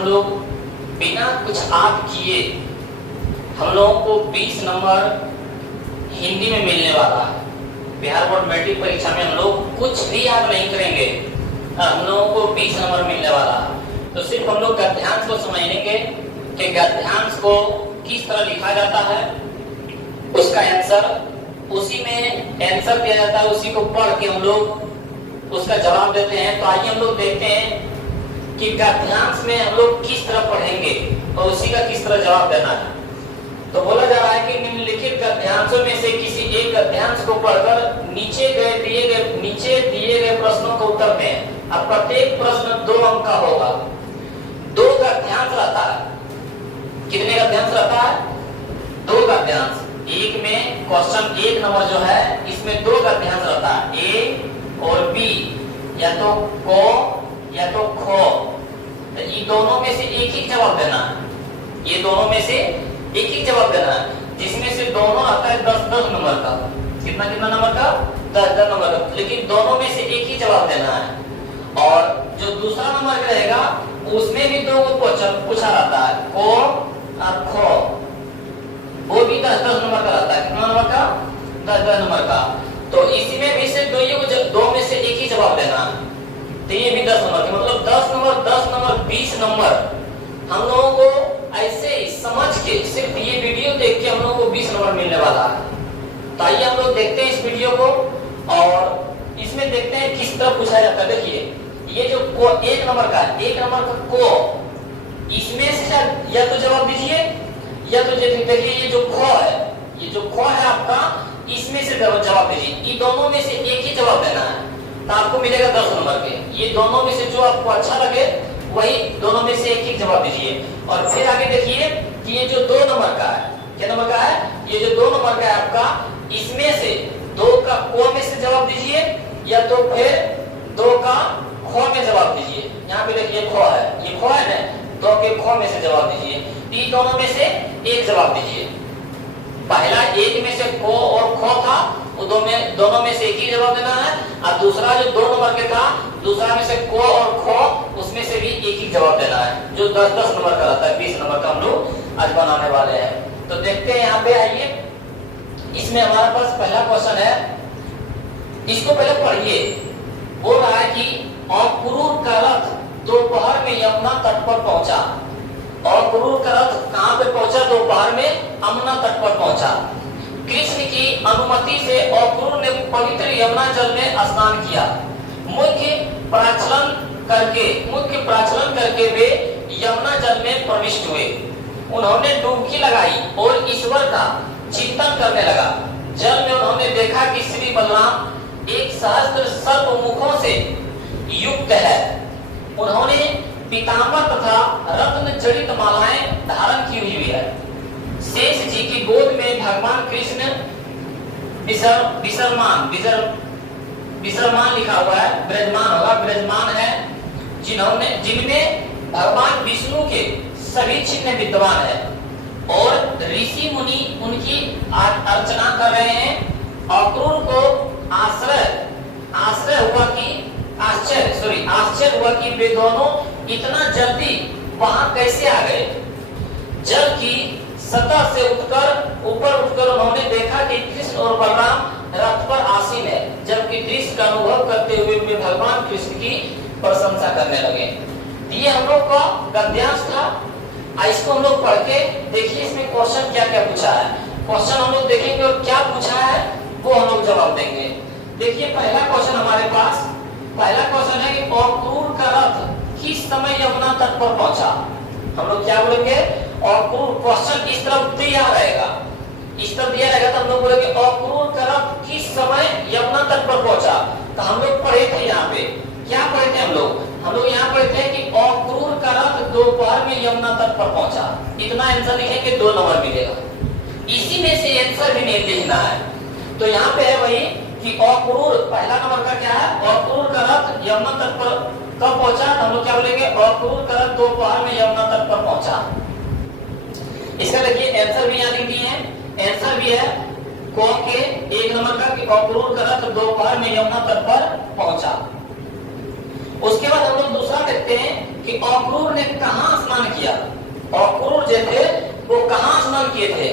हम लोग बिना कुछ आप किए हम लोगों को 20 नंबर हिंदी में मिलने वाला है। बिहार बोर्ड मैट्रिक परीक्षा में हम लोग कुछ भी याद नहीं करेंगे, हम लोगों को 20 नंबर मिलने वाला है। तो सिर्फ हम लोग गद्यांश को समझेंगे कि गद्यांश को किस तरह लिखा जाता है, उसका आंसर उसी में आंसर दिया जाता है, उसी को पढ़ के हम लोग उसका जवाब देते हैं। तो आइए हम लोग देखते हैं कि गद्यांश में हम लोग किस तरह पढ़ेंगे और उसी का किस तरह जवाब देना है। तो बोला जा रहा है कि निम्नलिखित गद्यांशों में से किसी एक गद्यांश को पढ़कर नीचे दिए गए प्रश्नों को उत्तर दें। अब प्रत्येक प्रश्न 2 अंक का होगा। 2 गद्यांश रहता है। कितने गद्यांश रहता है? 2 गद्यांश। एक में क्वेश्चन 1 नंबर जो है इसमें 2 गद्यांश रहता है, ए और बी, या तो को या तो खो। तो ये दोनों में से एक ही जवाब देना है। ये दोनों में से एक ही जवाब देना है, जिसमें से दोनों आता है 10-10 नंबर का। कितना नंबर का? 10-10 नंबर का। लेकिन दोनों में से एक ही जवाब देना है। और जो दूसरा नंबर रहेगा उसमें भी 2 को पूछा रहता है, को और खो। वो भी 10-10 नंबर का रहता है। कितना नंबर का? 10-10 नंबर का। तो इसमें भी से 2 में से एक ही जवाब देना है। तो ये भी 10 नंबर के, मतलब 10 नंबर 20 नंबर हम लोगों को ऐसे ही समझ के सिर्फ ये वीडियो देख के हम लोगों को 20 नंबर मिलने वाला है। तो आइए हम लोग देखते हैं इस वीडियो को और इसमें देखते हैं किस तरह पूछा जाता है। देखिए ये जो को 1 नंबर का है, 1 नंबर का को, इसमें से या तो जवाब दीजिए या तो देखिए ये जो खो है, ये जो खो है आपका, इसमें से जवाब दीजिए। ये दोनों में से एक ही जवाब देना है तो आपको मिलेगा 10 नंबर के। ये दोनों में से जो आपको अच्छा लगे वही दोनों में से एक ही जवाब दीजिए। और फिर आगे देखिए कि ये जो 2 नंबर का है, क्या नंबर का है? ये जो 2 नंबर का है आपका, इसमें से 2 का को में से जवाब दीजिए या तो फिर 2 का खो में जवाब दीजिए। यहाँ पे देखिए खो है, ये खो है ना, 2 के खो में से जवाब दीजिए। इन दोनों में से एक जवाब दीजिए। पहला 1 में से को और खो था, वो दोनों में से एक ही जवाब देना है। और दूसरा जो 2 नंबर के था, दूसरा में से को और खो, उसमें से भी एक ही जवाब देना है, जो 10-10 नंबर का रहता है। 20 नंबर का हम लोग आज बनाने वाले हैं। तो देखते हैं यहाँ पे, आइए इसमें हमारे पास पहला क्वेश्चन है, इसको पहले पढ़िए। बोल रहा है कि अक्रूर का रथ दोपहर में यमुना तट पर पहुंचा। अक्रूर का रथ कहाँ पे पहुंचा? दोपहर में यमुना तट पर पहुंचा। कृष्ण की अनुमति से अक्रूर ने पवित्र यमुना जल में स्नान किया। मुख्य प्राचलन करके वे यमुना जल में प्रविष्ट हुए। उन्होंने डुबकी लगाई और ईश्वर का चिंतन करने लगा। जल में उन्होंने देखा कि श्री बलराम एक सहस्त्र सर्प मुखों से युक्त है। उन्होंने पीताम्बर तथा रत्न जड़ित मालाएं धारण की हुई है। शेष जी की गोद में भगवान कृष्ण विश्रमान लिखा हुआ है, विराजमान होगा, विराजमान है, जिनमें भगवान विष्णु के सभी चिन्ह विद्यमान है। और ऋषि मुनि उनकी अर्चना कर रहे हैं। अक्रूर को आश्चर्य हुआ कि वे दोनों इतना जल्दी वहां कैसे आ गए। जल की सतह से ऊपर उठकर उन्होंने देखा कि कृष्ण और बलराम रथ पर आसीन है, जबकि दृश्य का अनुभव करते हुए वे भगवान कृष्ण की प्रशंसा करने लगे। ये हम लोग का गद्यांश था। इसको हम लोग पढ़ के देखिए इसमें क्वेश्चन क्या क्या पूछा है। क्वेश्चन हम लोग देखेंगे और क्या पूछा है वो हम लोग जवाब देंगे। देखिए पहला क्वेश्चन हमारे पास, पहला क्वेश्चन है कि अक्रूर का रथ किस समय यमुना तट पर पहुंचा। हम लोग क्या बोलेंगे? अक्रूर, क्वेश्चन इस तरफ दिया रहेगा, इस तरफ दिया रहेगा तो हम लोग बोलेंगे अक्रूर का रथ किस समय यमुना तट पर पहुंचा। तो हम लोग पढ़े थे यहाँ पे, क्या पढ़े थे हम लोग यहाँ पढ़े थे कि अक्रूर का रथ दोपहर में यमुना तट पर पहुंचा। इतना आंसर लिखेंगे 2 नंबर मिलेगा। इसी में से आंसर भी नहीं लिखना है। तो यहाँ पे है वही कि अक्रूर, पहला नंबर का क्या है? अक्रूर का रथ यमुना तट पर कब पहुंचा? हम लोग क्या बोलेंगे? अक्रूर का रथ दोपहर में यमुना तट पर पहुंचा। इसका देखिए आंसर भी यहाँ लिख दिए हैं। आंसर भी है को के 1 नंबर का कि अक्रूर का रथ दोपहर में यमुना तट पर पहुंचा। उसके बाद हम लोग दूसरा देखते हैं कि अक्रूर ने कहां स्नान स्नान किया। और क्रूर जो थे वो कहाँ स्नान किए थे?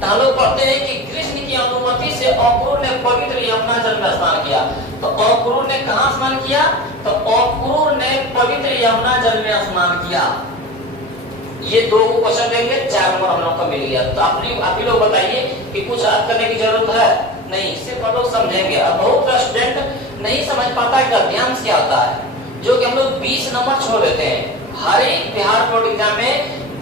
तो हम लोग पढ़ते हैं कि कृष्ण की अनुमति से अक्रूर ने पवित्र यमुना जल में स्नान किया। तो अक्रूर ने कहाँ स्नान किया? तो अक्रूर ने पवित्र यमुना जल में स्नान किया। ये दो क्वेश्चन देंगे, 4 नंबर हम लोग का मिल गया। तो आप ही लोग बताइए कि कुछ याद करने की जरूरत है? नहीं, सिर्फ हम लोग समझेंगे। अब बहुत सा स्टूडेंट नहीं समझ पाता कि अध्यांश क्या होता है, जो कि हम लोग 20 नंबर छोड़ देते हैं। हर एक बिहार बोर्ड एग्जाम में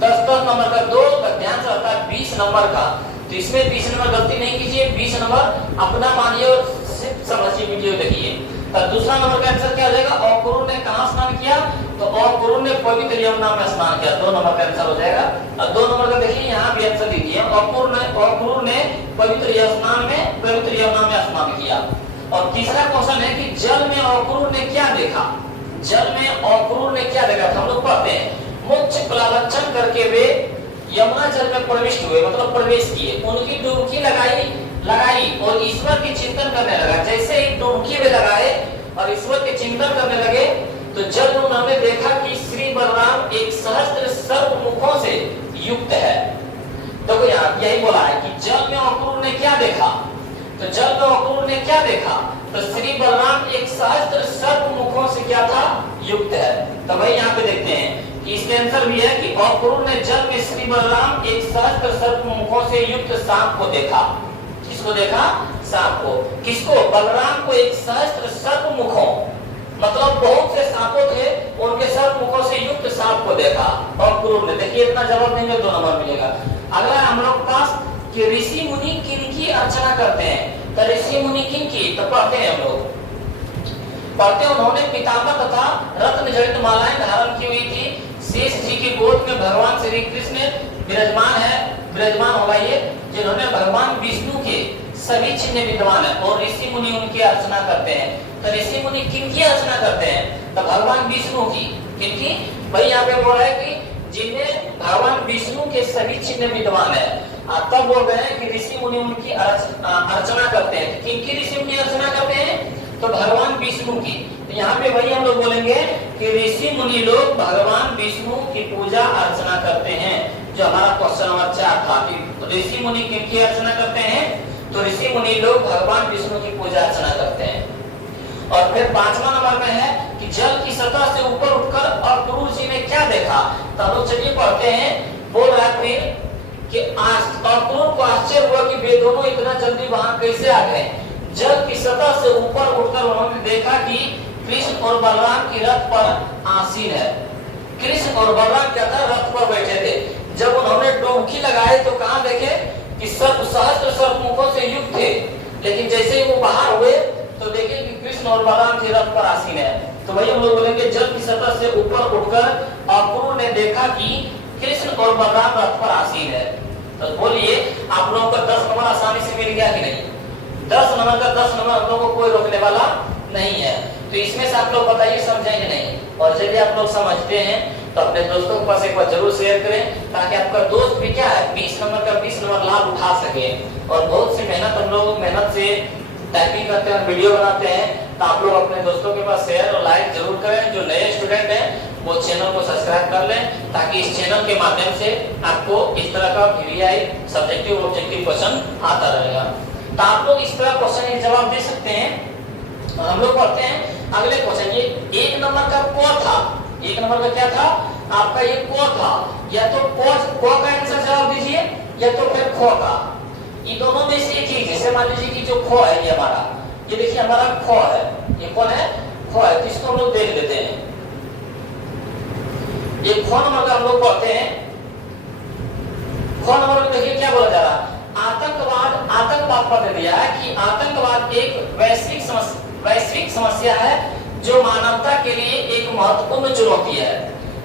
10-10 नंबर का 2 अध्यांश रहता है 20 नंबर का। तो इसमें 20 नंबर गलती नहीं कीजिए, 20 नंबर अपना मानिए और सिर्फ समझिए, वीडियो देखिए। तो दूसरा नंबर का आंसर क्या हो जाएगा? अक्रूर ने कहाँ स्नान किया? तो अक्रूर ने पवित्र यमुना में स्नान किया। 2 नंबर का आंसर हो जाएगा। और 2 नंबर का देखिए यहाँ भी आंसर दीजिए, अक्रूर ने पवित्र यमुना में स्नान किया। और तीसरा क्वेश्चन है कि जल में अक्रूर ने क्या देखा? जल में अक्रूर ने क्या देखा? हम लोग पढ़ते हैं मोक्ष प्लावचन करके वे यमुना जल में प्रविष्ट हुए, मतलब प्रवेश किए। उनकी डुबकी लगाई और ईश्वर की चिंतन करने लगा। जैसे ही डुबकी में लगाए और ईश्वर के चिंतन करने लगे तो जब उन्होंने देखा कि श्री बलराम एक सहस्त्र सर्प मुखों से युक्त है। तो यहाँ यही बोला है कि जल में अक्रूर ने क्या देखा? तो जल में अक्रूर ने क्या देखा? तो श्री बलराम एक सहस्त्र सर्प मुखों से क्या था? युक्त है। तो भाई यहाँ पे देखते हैं कि इसका आंसर भी है कि अक्रूर ने जल में श्री बलराम एक सहस्त्र सर्प मुखों से युक्त सांप को देखा। किसको देखा? सांप को। किसको? बलराम को एक सहस्त्र सर्प मुखों, मतलब बहुत से सांपों थे, उनके सर्प मुखों से युक्त सांप को देखा अक्रूर ने। देखिए इतना जवाब देंगे 2 नंबर मिलेगा। अगला हम लोग पास कि ऋषि मुनि किनकी अर्चना करते हैं? तो ऋषि मुनि किनकी? तो पढ़ते हैं हम लोग, पढ़ते हैं उन्होंने पिताम्बर तथा रत्न जड़ित मालाएं धारण की हुई थी। शेष जी की गोद में भगवान श्री कृष्ण विराजमान होगा ये, जिन्होंने भगवान विष्णु के सभी चिन्ह विद्वान है और ऋषि मुनि उनकी अर्चना करते हैं। तो ऋषि मुनि किनकी अर्चना करते हैं? तो भगवान विष्णु की। किनकी? भाई यहाँ पे बोल रहा है कि जिन्हें भगवान विष्णु के सभी चिन्ह विद्वान है। तब बोल रहे हैं कि ऋषि मुनि उनकी अर्चना करते हैं। किनकी ऋषि मुनि अर्चना करते हैं? तो भगवान विष्णु की। तो यहाँ पे वही हम लोग बोलेंगे कि ऋषि मुनि लोग भगवान विष्णु की पूजा अर्चना करते हैं। जो हमारा क्वेश्चन नंबर 4 था कि ऋषि मुनि किनकी अर्चना करते हैं? तो ऋषि मुनि लोग भगवान विष्णु की पूजा अर्चना करते हैं। और फिर 5वां नंबर में है कि जल की सतह से ऊपर उठकर अक्रूर जी ने क्या देखा? तो हम लोग चलिए पढ़ते हैं। बोल रहा है फिर कि अक्रूर को आश्चर्य हुआ कि वे दोनों इतना जल्दी वहां कैसे आ गए। जल की सतह से ऊपर उठकर उन्होंने देखा कि कृष्ण और बलराम की रथ पर आसीन है। कृष्ण और बलराम क्या था? रथ पर बैठे थे। जब उन्होंने डुबकी लगाई तो कहां देखे कि सहस्त्र सर्प मुखों से युक्त थे, लेकिन जैसे ही वो बाहर हुए तो देखे कि कृष्ण और बलराम के रथ पर आसीन है। तो वही हम लोग बोलेंगे जल की सतह से ऊपर उठकर अक्रूर ने देखा कि कृष्ण और बलराम रथ पर आसीन है। तो बोलिए आप लोगों का 10 नंबर आसानी से मिल गया कि नहीं? 10 नंबर का 10 नंबर हम लोगों को कोई रोकने वाला नहीं है। तो इसमें से आप लोग बताइए समझेंगे नहीं? और यदि आप लोग समझते हैं तो अपने दोस्तों के पास एक बार जरूर शेयर करें, ताकि आपका दोस्त भी क्या है 20 नंबर का 20 नंबर लाभ उठा सके। और बहुत सी मेहनत से टाइपिंग करते हैं, वीडियो बनाते हैं। तो आप लोग अपने दोस्तों के पास शेयर और लाइक जरूर करें। जो नए स्टूडेंट हैं वो चैनल को सब्सक्राइब कर लें, ताकि इस चैनल के माध्यम से आपको इस तरह का VVI सब्जेक्टिव ऑब्जेक्टिव क्वेश्चन आता रहेगा। तो आप लोग इस तरह क्वेश्चन के जवाब दे सकते हैं। और हम लोग पढ़ते हैं अगले क्वेश्चन। ये 1 नंबर का क था। 1 नंबर का क्या था? आपका ये क था। या तो क का आंसर जवाब दीजिए या तो फिर ख का। इन दोनों में से एक ही। जैसे मान लीजिए कि जो ख है ये हमारा, ये देखिए हमारा ख है। ये कौन है? ख है। इसको हम लोग देख लेते हैं। ये ख नंबर का हम लोग पढ़ते हैं। ख नंबर में देखिए क्या बोला जा रहा है? आतंकवाद पर दिया है कि आतंकवाद एक वैश्विक समस्या है जो मानवता के लिए एक महत्वपूर्ण चुनौती है।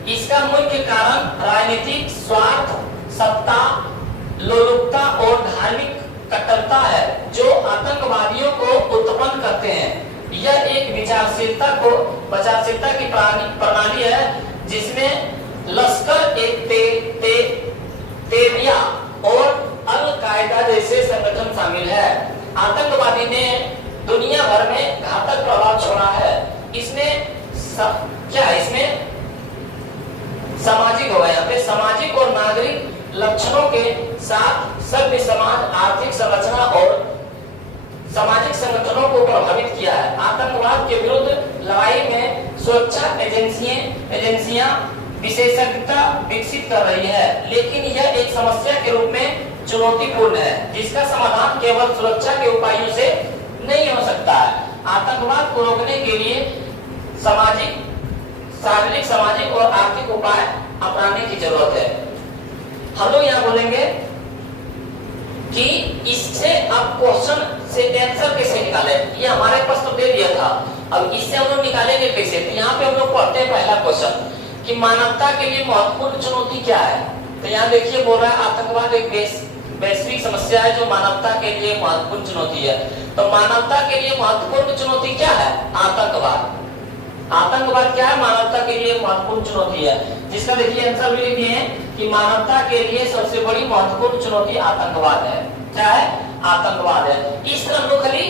इसका मुख्य कारण राजनीतिक स्वार्थ, सत्ता, लोलुपता और धार्मिक कट्टरता है जो आतंकवादियों को उत्पन्न करते हैं। यह एक विचारशीलता की प्रणाली है जिसमें लश्कर-ए-तैयबा और अल-कायदा जैसे संगठन शामिल है। आतंकवादी ने दुनिया भर में घातक प्रभाव छोड़ा है। इसमें सामाजिक होगा, यहाँ पे के साथ सभ्य समाज, आर्थिक संरचना और सामाजिक संगठनों को प्रभावित किया है। आतंकवाद के विरुद्ध लड़ाई में सुरक्षा एजेंसियां विशेषज्ञता विकसित कर रही है, लेकिन यह एक समस्या के रूप में चुनौतीपूर्ण है जिसका समाधान केवल सुरक्षा के उपायों से नहीं हो सकता है। आतंकवाद को रोकने के लिए शारीरिक, सामाजिक और आर्थिक उपाय अपनाने की जरूरत है। हम लोग यहाँ बोलेंगे कि इससे आप क्वेश्चन से आंसर कैसे निकाले, ये हमारे पास तो दे दिया था, अब इससे हम लोग निकालेंगे कैसे। तो यहाँ पे हम लोग पढ़ते हैं पहला क्वेश्चन कि मानवता के लिए महत्वपूर्ण चुनौती क्या है। तो यहाँ देखिए बोल रहा है आतंकवाद एक वैश्विक समस्या है जो मानवता के लिए महत्वपूर्ण चुनौती है। तो मानवता के लिए महत्वपूर्ण चुनौती क्या है? आतंकवाद। आतंकवाद क्या है? मानवता के लिए महत्वपूर्ण चुनौती है, जिसका देखिए आंसर भी लिख दिए हैं कि मानवता के लिए सबसे बड़ी महत्वपूर्ण चुनौती आतंकवाद है। क्या है? आतंकवाद है। इस तरह हम लोग खाली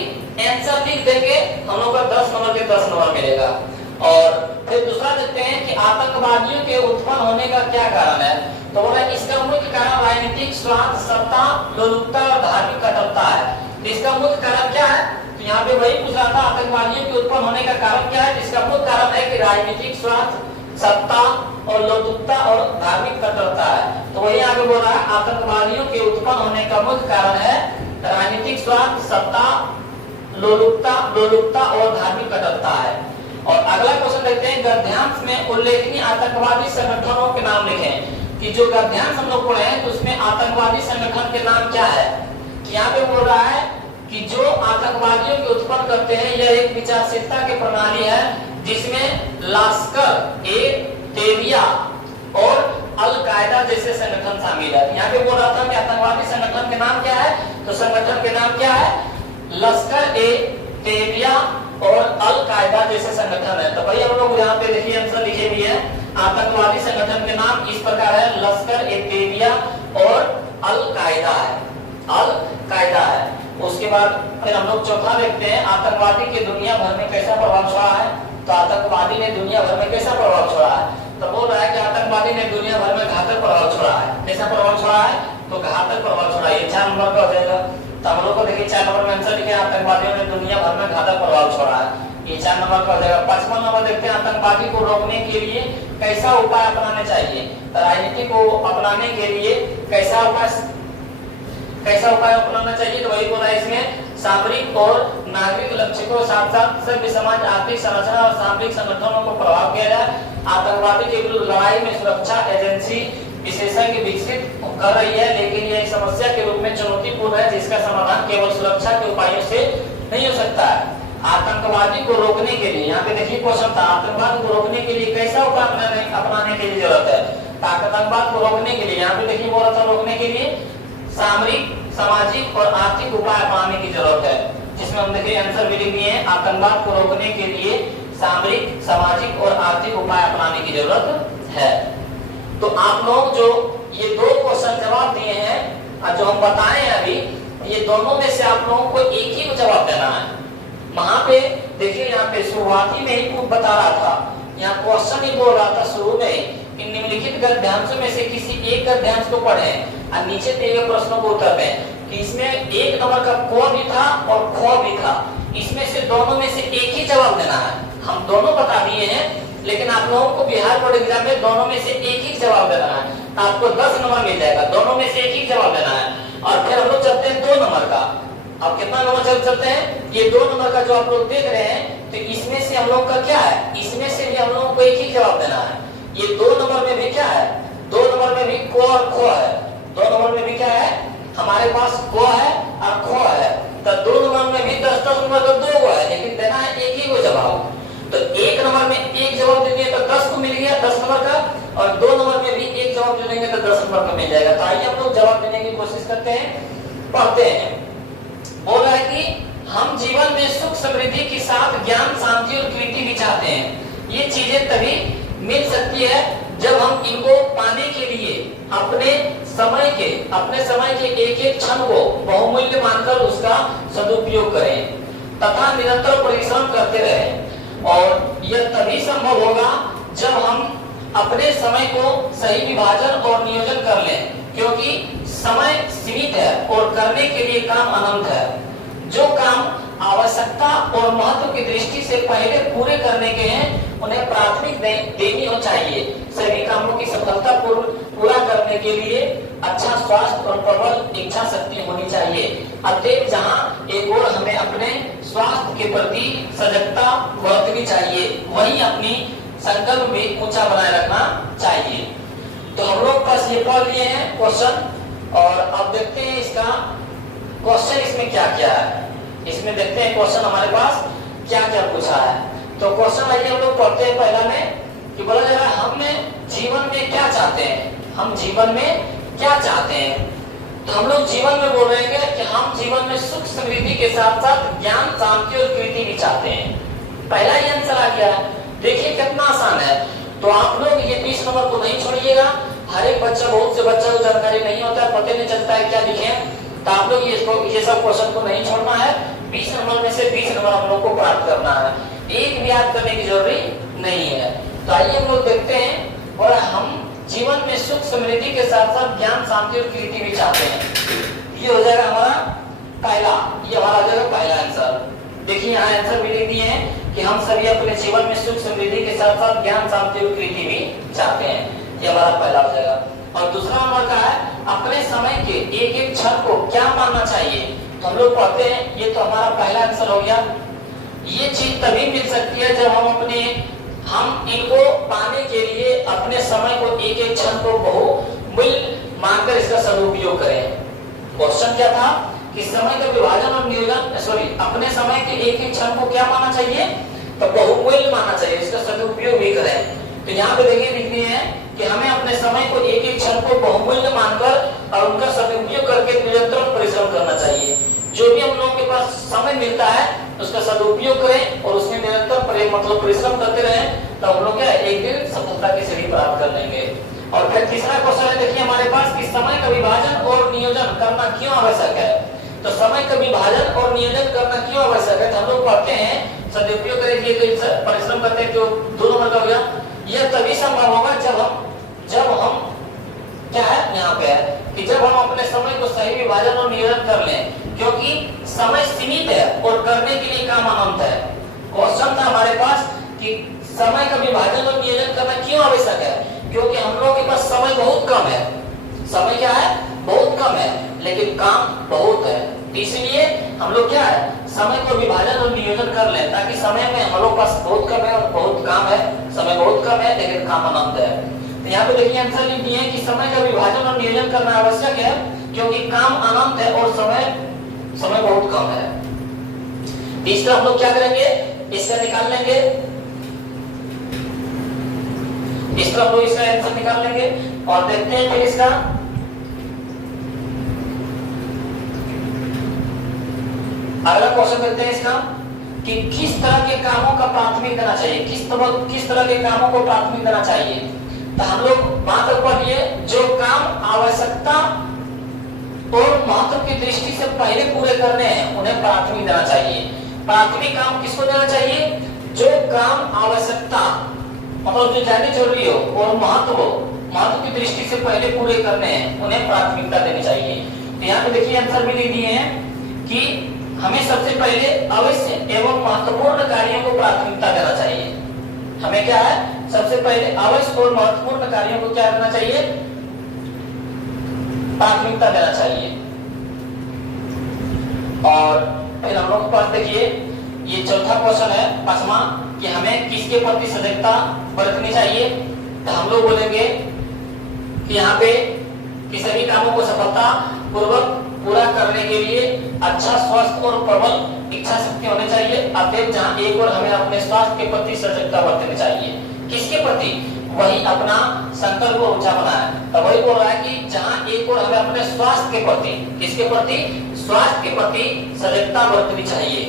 आंसर लिख देंगे, हम लोग का 10 नंबर के 10 नंबर मिलेगा। और फिर दूसरा देखते हैं कि आतंकवादियों के उत्पन्न होने का क्या कारण है। तो बोला इसका मुख्य कारण राजनीतिक स्वार्थ, सत्ता, लोलुपता और धार्मिक कट्टरता है। तो इसका मुख्य कारण क्या है? तो यहाँ पे वही पूछ रहा था आतंकवादियों के उत्पन्न होने का कारण क्या है। इसका मुख्य कारण है कि राजनीतिक स्वार्थ, सत्ता और लोलुपता और धार्मिक कट्टरता है। तो वही आगे बोल रहा है आतंकवादियों के उत्पन्न होने का मुख्य कारण है राजनीतिक स्वार्थ, सत्ता, लोलुपता और धार्मिक कट्टरता है। और अगला क्वेश्चन देखते हैं, गद्यांश में उल्लेखनीय आतंकवादी संगठनों के नाम लिखें। कि जो गद्यांश हम लोग पढ़े हैं तो उसमें आतंकवादी संगठन के नाम क्या है। यहाँ पे बोल रहा है कि जो आतंकवादियों के उत्पन्न करते हैं यह एक विचारशीलता की प्रणाली है जिसमें लश्कर ए तैयबा और अल कायदा जैसे संगठन शामिल है। यहाँ पे बोल रहा था कि आतंकवादी संगठन के नाम क्या है। तो संगठन के नाम क्या है? लश्कर ए तैयबा और अल कायदा जैसे संगठन है। तो भाई हम लोग यहाँ पे देखिए आंसर लिखे भी है। आतंकवादी संगठन के नाम इस प्रकार है, लश्कर ए तैयबा और अल कायदा है। अल कायदा है। उसके बाद फिर हम लोग चौथा देखते हैं, आतंकवादी के दुनिया भर में कैसा प्रभाव छोड़ा है। तो आतंकवादी ने दुनिया भर में कैसा प्रभाव छोड़ा है। तो बोल रहा है कि आतंकवादी ने दुनिया भर में घातक प्रभाव छोड़ा है। कैसा प्रभाव छोड़ा है? तो घातक प्रभाव छोड़ा है। ये 4 नंबर का हो जाएगा। तो हम लोग को देखिए 4 नंबर में आंसर लिखे आतंकवादियों ने दुनिया भर में घातक प्रभाव छोड़ा है। ये 4 नंबर का हो जाएगा। 5वां नंबर देखते हैं, आतंकवादी को रोकने के लिए कैसा उपाय अपनाने चाहिए। राजनीति को अपनाने के लिए कैसा उपाय अपनाना चाहिए। तो वही बोला इसमें सामरिक और नागरिक लक्ष्य को साथ साथ सभ्य समाज, आर्थिक संरचना और सामरिक संगठनों को प्रभाव किया जाए। आतंकवादी के विरुद्ध लड़ाई में सुरक्षा एजेंसी विशेषज्ञ विकसित कर रही है, लेकिन यह एक समस्या के रूप में चुनौतीपूर्ण है जिसका समाधान केवल सुरक्षा के उपायों से नहीं हो सकता है। आतंकवादी को रोकने के लिए, यहाँ पे देखिए क्वेश्चन था, आतंकवाद को रोकने के लिए कैसा उपाय अपनाने के लिए जरूरत है। आतंकवाद को रोकने के लिए यहाँ पे देखिए बोला था रोकने के लिए सामरिक, सामाजिक और आर्थिक उपाय अपनाने की जरूरत है, जिसमें हम देखिए आंसर भी लिख दिए हैं। आतंकवाद को रोकने के लिए सामरिक, सामाजिक और आर्थिक उपाय अपनाने की जरूरत है। तो आप लोग जो ये 2 क्वेश्चन जवाब दिए हैं जो हम बताए हैं अभी, ये दोनों में से आप लोगों को एक ही को जवाब देना है। वहां पे देखिए यहाँ पे शुरुआती में ही कुछ बता रहा था, यहाँ क्वेश्चन ही बोल रहा था शुरू में कि निम्नलिखित गद्यांशों में से किसी एक गद्यांश को पढ़ें और नीचे दिए गए प्रश्नों को उत्तर दें। कि इसमें 1 नंबर का क भी था और ख भी था, इसमें से दोनों में से एक ही जवाब देना है। हम दोनों बता दिए हैं, लेकिन आप लोगों को बिहार बोर्ड एग्जाम में दोनों में से एक ही जवाब देना है। आपको 10 नंबर मिल जाएगा, दोनों में से एक ही जवाब देना है। और फिर हम लोग चलते हैं 2 नंबर का। अब कितना नंबर चलते हैं? ये 2 नंबर का जो आप लोग देख रहे हैं, तो इसमें से हम लोग का क्या है, इसमें से भी हम लोगों को एक ही जवाब देना है। ये 2 नंबर में भी क्या है, 2 नंबर में भी क और ख है। 2 नंबर में भी क्या है, हमारे पास क है और ख है। तो 2 नंबर में भी 10-10 नंबर का 2 को है, लेकिन देना है एक ही को जवाब। तो 1 नंबर में एक जवाब दे दिए तो 10 को मिल गया 10 नंबर का, और 2 नंबर में भी एक जवाब दे देंगे तो 10 नंबर का मिल जाएगा। तो आइए हम लोग जवाब देने की कोशिश करते हैं, पढ़ते हैं। बोल रहा है कि हम जीवन में सुख समृद्धि के साथ ज्ञान, शांति और कीर्ति भी चाहते हैं। ये चीजें तभी मिल सकती है जब हम इनको पाने के लिए अपने समय के एक क्षण को बहुमूल्य मानकर उसका सदुपयोग करें तथा निरंतर परिश्रम करते रहें। और यह तभी संभव होगा जब हम अपने समय को सही विभाजन और नियोजन कर लें। क्योंकि समय सीमित है और करने के लिए काम अनंत है। जो काम आवश्यकता और महत्व की दृष्टि से पहले पूरे करने के हैं उन्हें प्राथमिकता देनी हो चाहिए। सभी कामों की सफलता पूरा करने के लिए अच्छा स्वास्थ्य और प्रबल इच्छा शक्ति होनी चाहिए। अतएव जहाँ एक और हमें अपने स्वास्थ्य के प्रति सजगता बरतनी चाहिए, वहीं अपनी संकल्प भी ऊंचा बनाए रखना चाहिए। तो हम लोग बस ये पढ़ लिए हैं क्वेश्चन, और अब देखते हैं इसका क्वेश्चन इसमें क्या क्या है। इसमें देखते हैं क्वेश्चन हमारे पास क्या क्या पूछा है। तो क्वेश्चन आइए हम लोग पढ़ते हैं पहला में कि बोला जा रहा है हम जीवन में क्या चाहते हैं, हम जीवन में क्या चाहते हैं। तो हम लोग जीवन में बोल रहे हैं कि हम जीवन में सुख समृद्धि के साथ साथ ज्ञान शांति और कीर्ति भी चाहते हैं। पहला ही आंसर आ गया। देखिए कितना आसान है। तो आप लोग ये 20 नंबर को नहीं छोड़िएगा। हर एक बच्चा, बहुत से बच्चा को जानकारी नहीं होता है, पता नहीं चलता है क्या लिखे, तो आप लोग ये सब क्वेश्चन को नहीं छोड़ना है। 20 नंबर में से 20 नंबर हम लोग को प्राप्त करना है, एक भी याद करने की जरूरत नहीं है। तो आइए हम लोग देखते हैं, और हम जीवन में सुख समृद्धि के साथ साथ ज्ञान शांति और कीर्ति भी चाहते हैं। ये हो जाएगा हमारा पहला, ये हमारा हो जाएगा पहला आंसर। देखिए यहाँ आंसर भी लिख दिए हैं कि हम सभी अपने जीवन में सुख समृद्धि के साथ साथ ज्ञान शांति और कीर्ति भी चाहते हैं। ये हमारा पहला हो जाएगा। और दूसरा नंबर का है अपने समय के एक एक क्षण को क्या मानना चाहिए। तो हम लोग पढ़ते हैं, ये तो हमारा पहला आंसर हो गया। ये चीज तभी मिल सकती है जब हम इनको पाने के लिए अपने समय को एक एक क्षण को बहुमूल्य मानकर इसका सदुपयोग करें। क्वेश्चन क्या था कि समय का विभाजन और नियोजन, अपने समय के एक एक क्षण को क्या मानना चाहिए, तो बहुमूल्य मानना चाहिए, इसका सदुपयोग भी करें। तो यहाँ पे देखिए लिख दिए हैं कि हमें अपने समय को एक एक क्षण को बहुमूल्य मानकर और उनका सदुपयोग करके निरंतर परिश्रम करना चाहिए। जो भी हम लोगों के पास समय मिलता है उसका सदुपयोग करें और उसमें निरंतर परिश्रम करते रहें, तो हम लोग क्या एक दिन सफलता की सीढ़ी प्राप्त कर लेंगे। और फिर तीसरा क्वेश्चन है, देखिए हमारे पास कि समय का विभाजन और नियोजन करना क्यों आवश्यक है। तो समय का विभाजन और नियोजन करना क्यों आवश्यक है, तो हम लोग पढ़ते हैं सदुपयोग करेंगे तो परिश्रम करते हैं, जो 2 नंबर का हो गया। यह तभी संभव होगा जब हम क्या है यहाँ पे है कि जब हम अपने समय को सही विभाजन और नियोजन कर लें, क्योंकि समय सीमित है और करने के लिए काम अनंत है। क्वेश्चन था हमारे पास कि समय का विभाजन और नियोजन करना क्यों आवश्यक है, क्योंकि हम लोगों के पास समय बहुत कम है। समय क्या है, बहुत कम है, लेकिन काम बहुत है। इसलिए हम लोग क्या है समय को विभाजन और नियोजन कर लें, ताकि समय में हम लोग पास बहुत कम है और बहुत काम है, समय बहुत कम है लेकिन काम अनंत है। तो यहाँ पे देखिए आंसर लिख दिए हैं कि समय का विभाजन और नियोजन करना आवश्यक है क्योंकि काम अनंत है और समय बहुत कम है। तीसरा हम लोग क्या करेंगे, इसका निकाल लेंगे, इस तरह हम लोग इसका आंसर निकाल लेंगे और देखते हैं फिर इसका। अगला क्वेश्चन देखते हैं इसका कि किस तरह के कामों का प्राथमिक देना चाहिए, किस तरह के कामों को प्राथमिक देना चाहिए। तो हम लोग बात पर लिए जो काम आवश्यकता और महत्व की दृष्टि से पहले पूरे करने हैं उन्हें प्राथमिक देना चाहिए। प्राथमिक काम किसको देना चाहिए, जो काम आवश्यकता मतलब जो ज्यादा जरूरी हो और महत्व की दृष्टि से पहले पूरे करने हैं उन्हें प्राथमिकता देनी चाहिए। तो यहाँ पे देखिए आंसर भी लिख दिए हैं कि हमें सबसे पहले अवश्य एवं महत्वपूर्ण कार्यों को प्राथमिकता देना चाहिए। हमें क्या है, सबसे पहले अवश्य और महत्वपूर्ण कार्यों को क्या करना चाहिए, प्राथमिकता देना चाहिए। और फिर हम लोग के पास देखिए ये चौथा क्वेश्चन है, पांचवा, कि हमें किसके प्रति सजगता बरतनी चाहिए। तो हम लोग बोलेंगे कि यहाँ पे कि सभी कामों को सफलता पूर्वक पूरा करने के लिए अच्छा स्वास्थ्य और प्रबल इच्छा शक्ति होनी चाहिए। अतएव जहाँ एक और हमें अपने स्वास्थ्य के प्रति सजगता बरतनी चाहिए। किसके प्रति, वही अपना संकल्प को ऊंचा बनाए। तो वही बोल रहा है कि जहाँ एक और हमें अपने स्वास्थ्य के प्रति, किसके प्रति, स्वास्थ्य के प्रति सजगता बरतनी चाहिए।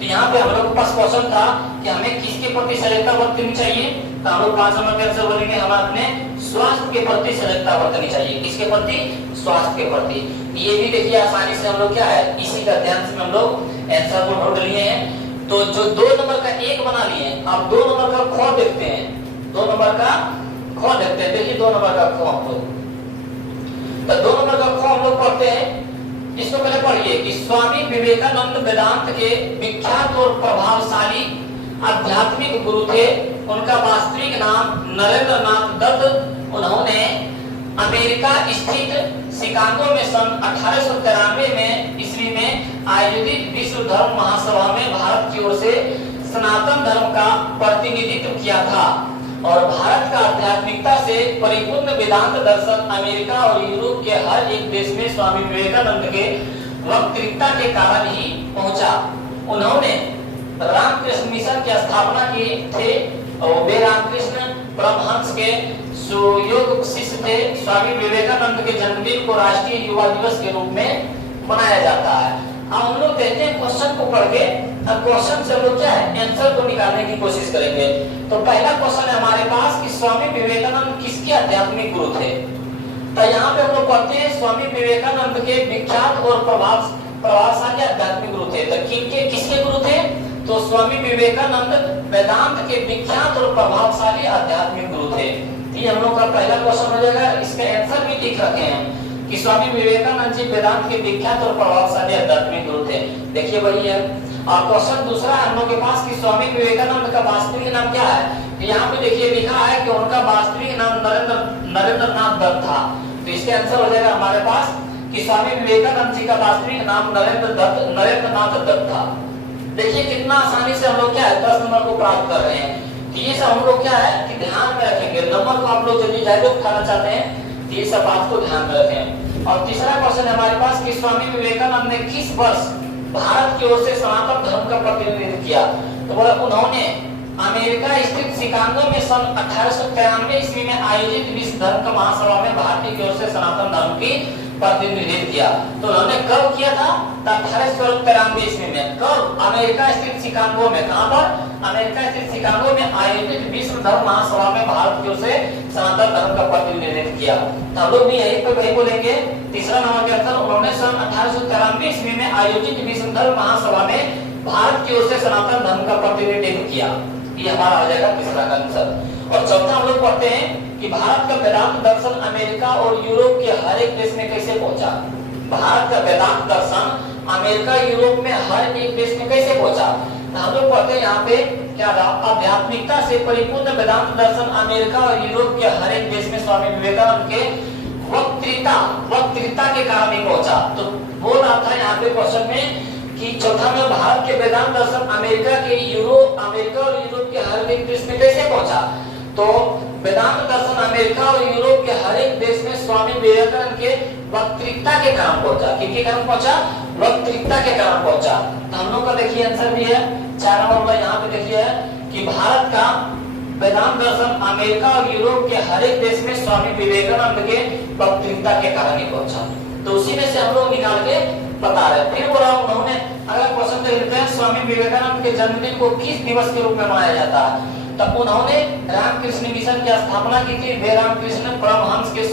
तो यहाँ पे हम लोग के पास क्वेश्चन था कि हमें किसके प्रति सजगता बरतनी चाहिए। तो हम लोग 5 नंबर के आंसर बोलेंगे हमें अपने स्वास्थ्य के प्रति सजगता बरतनी चाहिए। किसके प्रति, स्वास्थ्य के प्रति। ये भी देखिए आसानी से हम लोग क्या है इसी का ध्यान से हम लोग आंसर को ढूंढ लिए हैं। तो जो 2 नंबर का 1 बना लिए, अब 2 नंबर का ख देखते हैं। 2 नंबर का ख देखते हैं। देखिए 2 नंबर का ख हम लोग, तो 2 नंबर का ख हम लोग पढ़ते हैं। इसको पहले पढ़िए कि स्वामी विवेकानंद वेदांत के विख्यात और प्रभावशाली आध्यात्मिक गुरु थे। उनका वास्तविक नाम नरेंद्र नाथ दत्त। उन्होंने अमेरिका स्थित शिकागो में सन 1893 में ईस्वी में आयोजित विश्व धर्म महासभा में भारत की ओर से सनातन धर्म का प्रतिनिधित्व किया था और भारत का आध्यात्मिकता से परिपूर्ण वेदांत दर्शन अमेरिका और यूरोप के हर एक देश में स्वामी विवेकानंद के वक्तृत्व के कारण ही पहुंचा। उन्होंने रामकृष्ण मिशन की स्थापना की थे और वे रामकृष्ण परमहंस के सुयोग्य शिष्य थे। स्वामी विवेकानंद के जन्मदिन को राष्ट्रीय युवा दिवस के रूप में मनाया जाता है। अब हम लोग देखते हैं क्वेश्चन को पढ़ के, अब क्वेश्चन से हम लोग क्या है आंसर को निकालने की कोशिश करेंगे। तो पहला क्वेश्चन है हमारे पास कि स्वामी विवेकानंद किसके आध्यात्मिक गुरु थे। तो यहाँ पे हम लोग पढ़ते हैं स्वामी विवेकानंद के विख्यात और प्रभावशाली आध्यात्मिक गुरु थे। तो किनके किसके गुरु थे? तो स्वामी विवेकानंद वेदांत के विख्यात और प्रभावशाली आध्यात्मिक गुरु थे। ये हम लोग का पहला क्वेश्चन हो जाएगा। इसके आंसर भी लिख रखे हैं कि स्वामी विवेकानंद जी वेदांत के विख्यात और प्रभावशाली आध्यात्मिक गुरु थे। देखिए वही है। और क्वेश्चन दूसरा है हम लोग के पास कि स्वामी विवेकानंद का वास्तविक नाम क्या है। तो यहाँ पे देखिए लिखा है कि उनका वास्तविक नाम नरेंद्र नाथ दत्त था। तो इसके आंसर हो जाएगा हमारे पास कि स्वामी विवेकानंद जी का वास्तविक नाम नरेंद्र नाथ दत्त था। देखिए कितना आसानी से हम लोग क्या है 10 नंबर को प्राप्त कर रहे हैं। ये सब हम लोग क्या है कि ध्यान में रखेंगे। नंबर को आप लोग जल्दी जायदा उठाना चाहते हैं तो ये सब बात को ध्यान में रखें। और तीसरा क्वेश्चन है हमारे पास कि स्वामी विवेकानंद ने किस वर्ष भारत की ओर से सनातन धर्म का प्रतिनिधित्व किया। तो बोला उन्होंने अमेरिका स्थित शिकागो में सन 1893 ईस्वी में आयोजित विश्व धर्म का महासभा में भारतीय की ओर से सनातन धर्म की प्रतिनिधित्व किया। तो उन्होंने कब किया था? 1893 ईस्वी में। कब? अमेरिका स्थित शिकागो में। कहां पर? अमेरिका स्थित शिकागो में आयोजित विश्व धर्म महासभा में भारत की ओर से सनातन धर्म का प्रतिनिधित्व किया। तो हम लोग भी यही पे वही बोलेंगे। तीसरा नंबर के आंसर उन्होंने सन 1893 ईस्वी में आयोजित विश्व धर्म महासभा में भारत की ओर से सनातन धर्म का प्रतिनिधित्व किया। ये हमारा हो जाएगा तीसरा का आंसर। और चौथा हम लोग पढ़ते हैं कि भारत का वेदांत दर्शन अमेरिका और यूरोप के हर एक देश में कैसे पहुंचा। भारत का वेदांत दर्शन अमेरिका यूरोप में हर एक देश में कैसे पहुंचा। हम लोग पढ़ते हैं यहाँ पे क्या आध्यात्मिकता से परिपूर्ण वेदांत दर्शन अमेरिका और यूरोप के हर एक देश में स्वामी विवेकानंद के वक्तृत्व के कारण ही पहुंचा। तो बोल रहा था यहाँ पे क्वेश्चन में कि चौथा में भारत के वेदांत दर्शन अमेरिका और यूरोप के हर एक देश में कैसे पहुंचा। तो वेदांत दर्शन अमेरिका और यूरोप के हर एक देश में स्वामी विवेकानंद के वक्तृत्व के कारण पहुंचा। किसके कारण पहुंचा? वक्तृत्व के कारण पहुंचा। तो हम लोग का देखिए आंसर भी है 4 नंबर यहाँ पे देखिए कि भारत का वेदांत दर्शन अमेरिका और यूरोप के हर एक देश में स्वामी विवेकानंद के वक्तृत्व के कारण ही पहुंचा। तो उसी में से हम लोग निकाल के बता रहे हैं। फिर बोला उन्होंने अगला क्वेश्चन देखते हैं स्वामी विवेकानंद के जन्मदिन को किस दिवस के रूप में मनाया जाता है। तब उन्होंने रामकृष्ण मिशन की स्थापना की थी। वे रामकृष्ण परमहंस के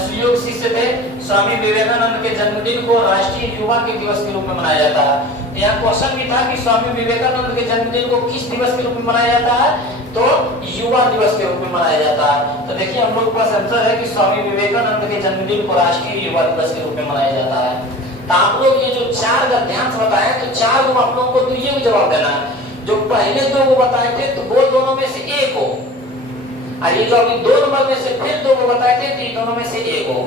सुयोग्य शिष्य थे। स्वामी विवेकानंद के जन्मदिन को राष्ट्रीय युवा के दिवस के रूप में मनाया जाता है। यहाँ क्वेश्चन भी था कि स्वामी विवेकानंद के जन्मदिन को किस दिवस के रूप में मनाया जाता है। तो युवा दिवस के रूप में मनाया जाता है। तो देखिए हम लोग का पास आंसर है कि स्वामी विवेकानंद के जन्मदिन को राष्ट्रीय युवा दिवस के रूप में मनाया जाता है। तो आप लोग ये जो 4 गद्यांश बताए तो 4 को आप लोगों को तो ये भी जवाब देना है। जो पहले 2 वो बताए थे तो वो दोनों में से एक हो, और ये जो अभी 2 नंबर में से फिर 2 को बताए थे तो ये दोनों में से एक हो।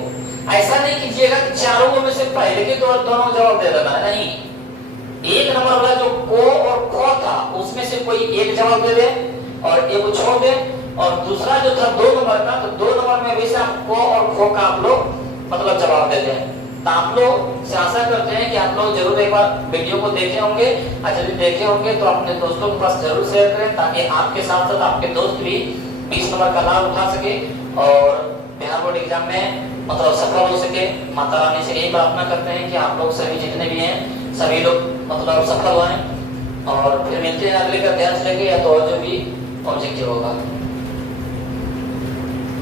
ऐसा नहीं कीजिएगा कि चारों में से पहले के दोनों जवाब दे देना है। नहीं, 1 नंबर वाला जो को और ख था उसमें से कोई एक जवाब दे दे और एक छोड़ दे। और दूसरा जो था 2 नंबर का, तो 2 नंबर में वैसे आप को और खो का आप लोग मतलब जवाब देते हैं। तो आप लोग से आशा करते हैं कि आप लोग जरूर एक बार वीडियो को देखे होंगे। यदि देखे होंगे तो अपने दोस्तों के पास जरूर शेयर करें ताकि आपके साथ साथ आपके दोस्त भी 20 नंबर का लाभ उठा सके और बिहार बोर्ड एग्जाम में मतलब सफल हो सके। माता रानी से यही प्रार्थना करते हैं कि आप लोग सभी जितने भी हैं सभी लोग मतलब सफल हुए। और फिर मिलते हैं अगले का ध्यान से लेके या तो और जो भी ऑब्जेक्टिव होगा।